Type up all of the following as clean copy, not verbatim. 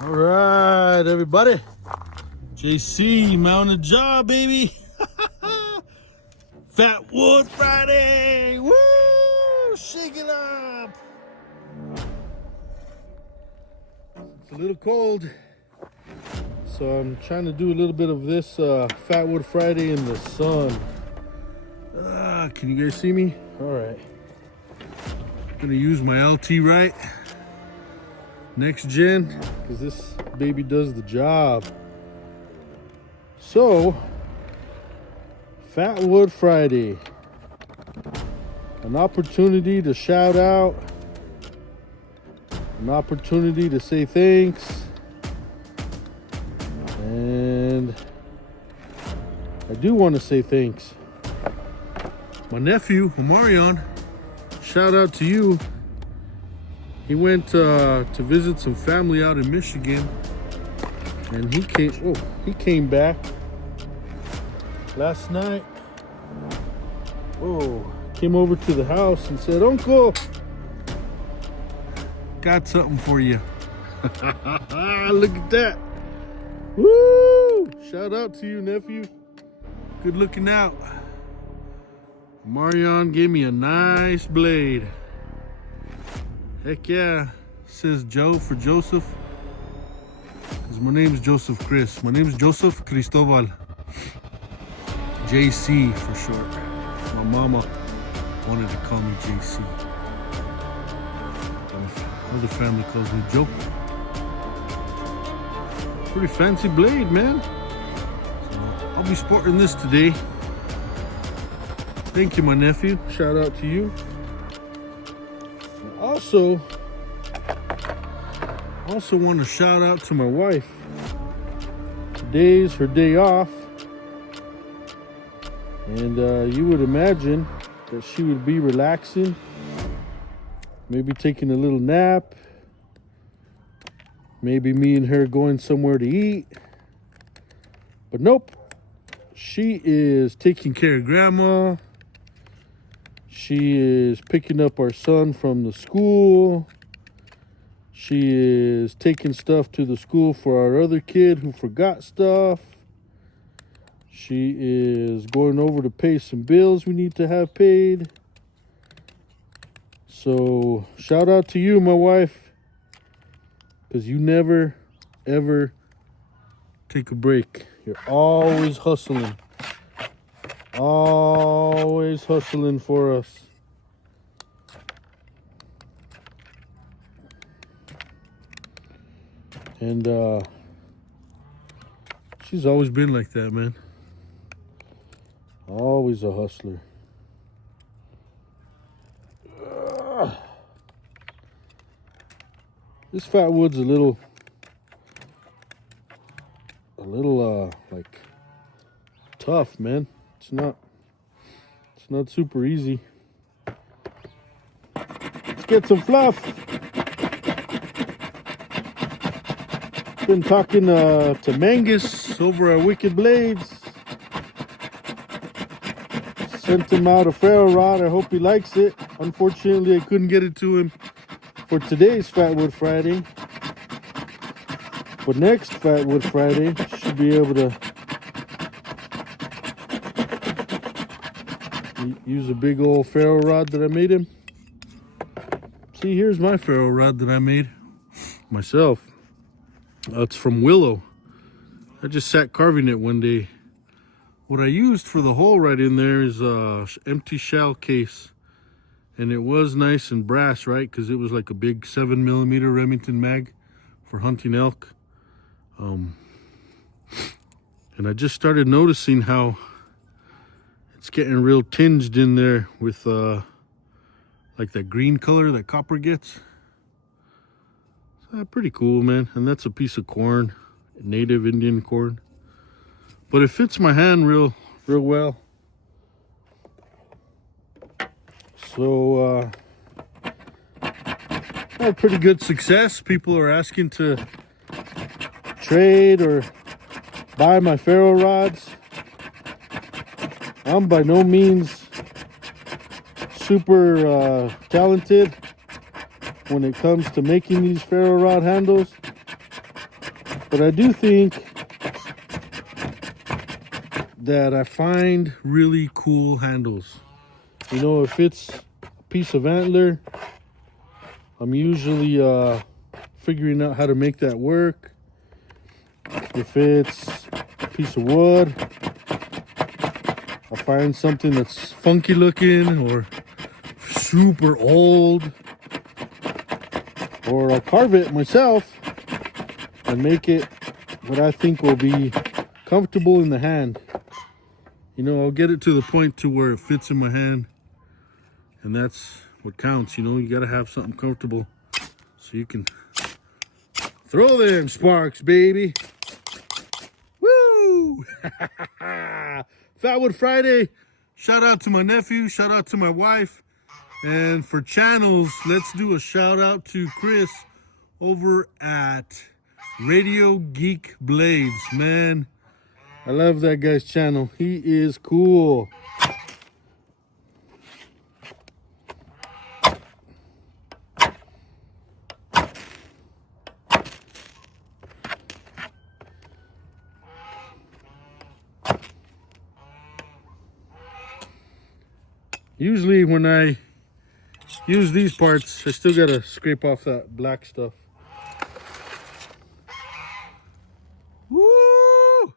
All right, everybody. JC, mounted job, baby. Fat Wood Friday. Woo! Shake it up. It's a little cold, so I'm trying to do a little bit of this Fat Wood Friday in the sun. Can you guys see me? All right. I'm gonna use my LT right next gen because this baby does the job. So, Fat Wood Friday, an opportunity to shout out, an opportunity to say thanks, and I do want to say thanks. My nephew Omarion, shout out to you. He went to visit some family out in Michigan, and he came back last night. Came over to the house and said, "Uncle, got something for you." Look at that. Woo! Shout out to you, nephew. Good looking out. Marion gave me a nice blade. Heck yeah. Says Joe for Joseph. Because my name's Joseph Chris. My name's Joseph Cristobal. JC for short. My mama wanted to call me JC. Other family calls me Joe. Pretty fancy blade, man. So I'll be sporting this today. Thank you, my nephew. Shout out to you. Also want to shout out to my wife. Today's her day off. And you would imagine that she would be relaxing, maybe taking a little nap, maybe me and her going somewhere to eat. But nope, she is taking care of grandma. She is picking up our son from the school. She is taking stuff to the school for our other kid who forgot stuff. She is going over to pay some bills we need to have paid. So shout out to you, my wife, because you never, ever take a break. You're always hustling. Always hustling for us. And she's always been like that, man. Always a hustler. This Fat Wood's a little like tough, man. It's not super easy. Let's get some fluff. Been talking to Mangus over at Wicked Blades. Sent him out a ferro rod. I hope he likes it. Unfortunately, I couldn't get it to him for today's Fat Wood Friday. But next Fat Wood Friday, should be able to use a big old ferro rod that I made him. See, here's my ferro rod that I made myself. It's from Willow. I just sat carving it one day. What I used for the hole right in there is a empty shell case. And it was nice and brass, right? Because it was like a big 7mm Remington mag for hunting elk. And I just started noticing how it's getting real tinged in there with like that green color that copper gets. Pretty cool, man. And that's a piece of corn, native Indian corn. But it fits my hand real well. So had pretty good success. People are asking to trade or buy my ferro rods. I'm by no means super talented when it comes to making these ferro rod handles. But I do think that I find really cool handles. You know, if it's a piece of antler, I'm usually figuring out how to make that work. If it's a piece of wood, I find something that's funky looking or super old, or I'll carve it myself and make it what I think will be comfortable in the hand. You know, I'll get it to the point to where it fits in my hand, and that's what counts. You know, you gotta have something comfortable so you can throw them sparks, baby. Woo! Fatwood Friday. Shout out to my nephew, shout out to my wife. And for channels, let's do a shout out to Chris over at Radio Geek Blades. Man, I love that guy's channel. He is cool. Usually when I use these parts, I still gotta scrape off that black stuff. Woo!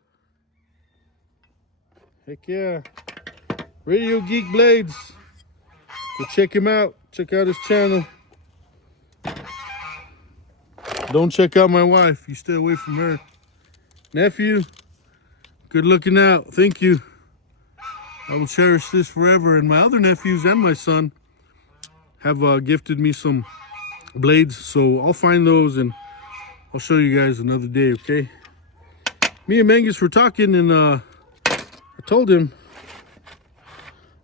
Heck yeah. Radio Geek Blades. Go check him out. Check out his channel. Don't check out my wife. You stay away from her. Nephew, good looking out. Thank you. I will cherish this forever. And my other nephews and my son have gifted me some blades. So I'll find those and I'll show you guys another day, okay? Me and Mangus were talking and I told him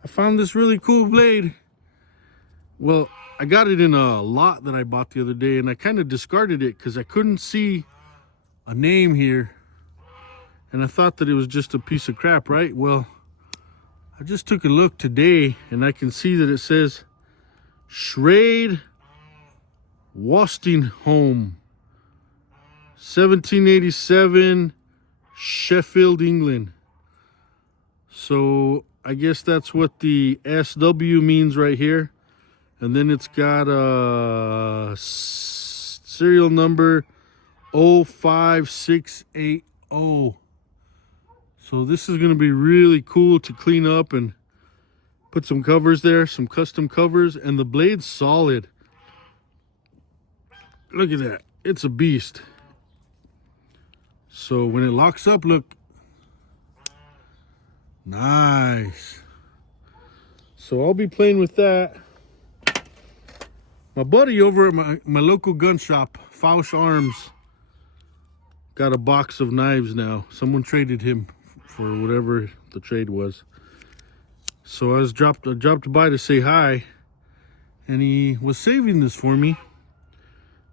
I found this really cool blade. Well, I got it in a lot that I bought the other day and I kind of discarded it because I couldn't see a name here. And I thought that it was just a piece of crap, right? Well, I just took a look today and I can see that it says Schrade Wostenholme, 1787, Sheffield, England. So I guess that's what the SW means right here. And then it's got a serial number 05680. So this is going to be really cool to clean up and put some covers there, some custom covers, and the blade's solid. Look at that. It's a beast. So when it locks up, look. Nice. So I'll be playing with that. My buddy over at my local gun shop, Fausch Arms, got a box of knives now. Someone traded him for whatever the trade was. So I dropped by to say hi, and he was saving this for me.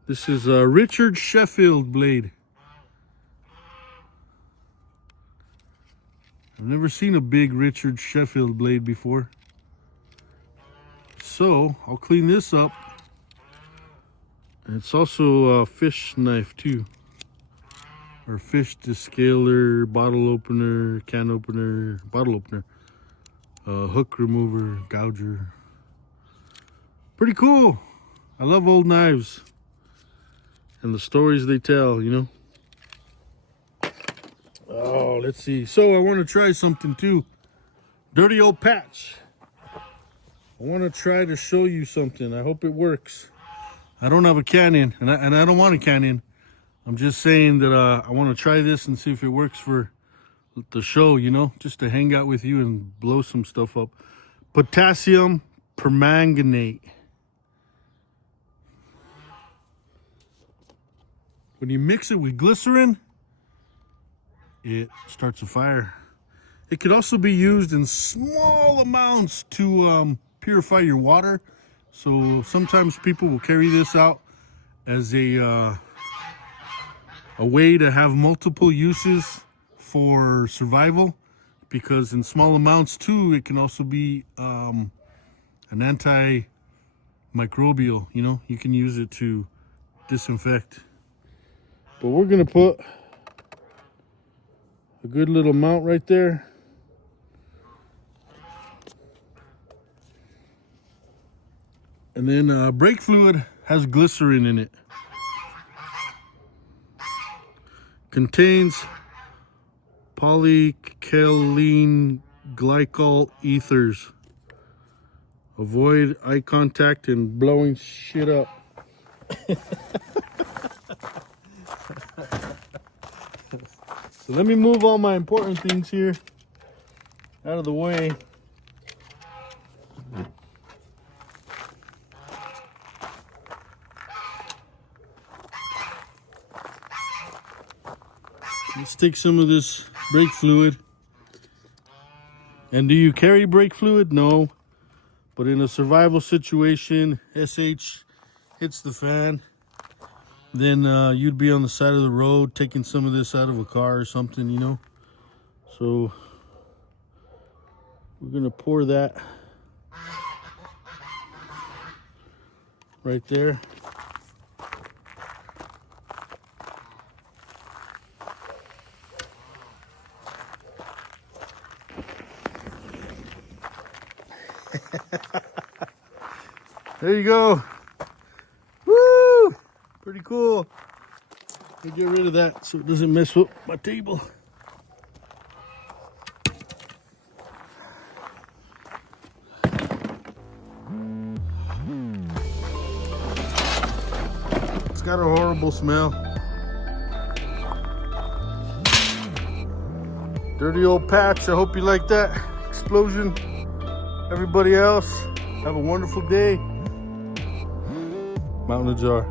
This is a Richard Sheffield blade. I've never seen a big Richard Sheffield blade before. So I'll clean this up. And it's also a fish knife too. Or fish descaler, bottle opener, can opener, bottle opener, hook remover, gouger. Pretty cool. I love old knives and the stories they tell, you know. Oh, let's see. So I want to try something too. Dirty old patch. I want to try to show you something. I hope it works. I don't have a Canon, and I don't want a Canon. I'm just saying that I want to try this and see if it works for the show, you know, just to hang out with you and blow some stuff up. Potassium permanganate. When you mix it with glycerin, it starts a fire. It could also be used in small amounts to purify your water. So sometimes people will carry this out as a way to have multiple uses for survival, because in small amounts too, it can also be an antimicrobial, you know, you can use it to disinfect. But we're gonna put A good little mount right there. And then brake fluid has glycerin in it. Contains polykaolin glycol ethers. Avoid eye contact and blowing shit up. So let me move all my important things here out of the way. Let's take some of this brake fluid. And do you carry brake fluid? No. But in a survival situation, SH hits the fan, then you'd be on the side of the road taking some of this out of a car or something, you know. So we're gonna pour that right there. There you go. Woo! Pretty cool. Let me get rid of that so it doesn't mess up my table. It's got a horrible smell. Dirty old patch. I hope you like that explosion. Everybody else, have a wonderful day. Mountain of Jar.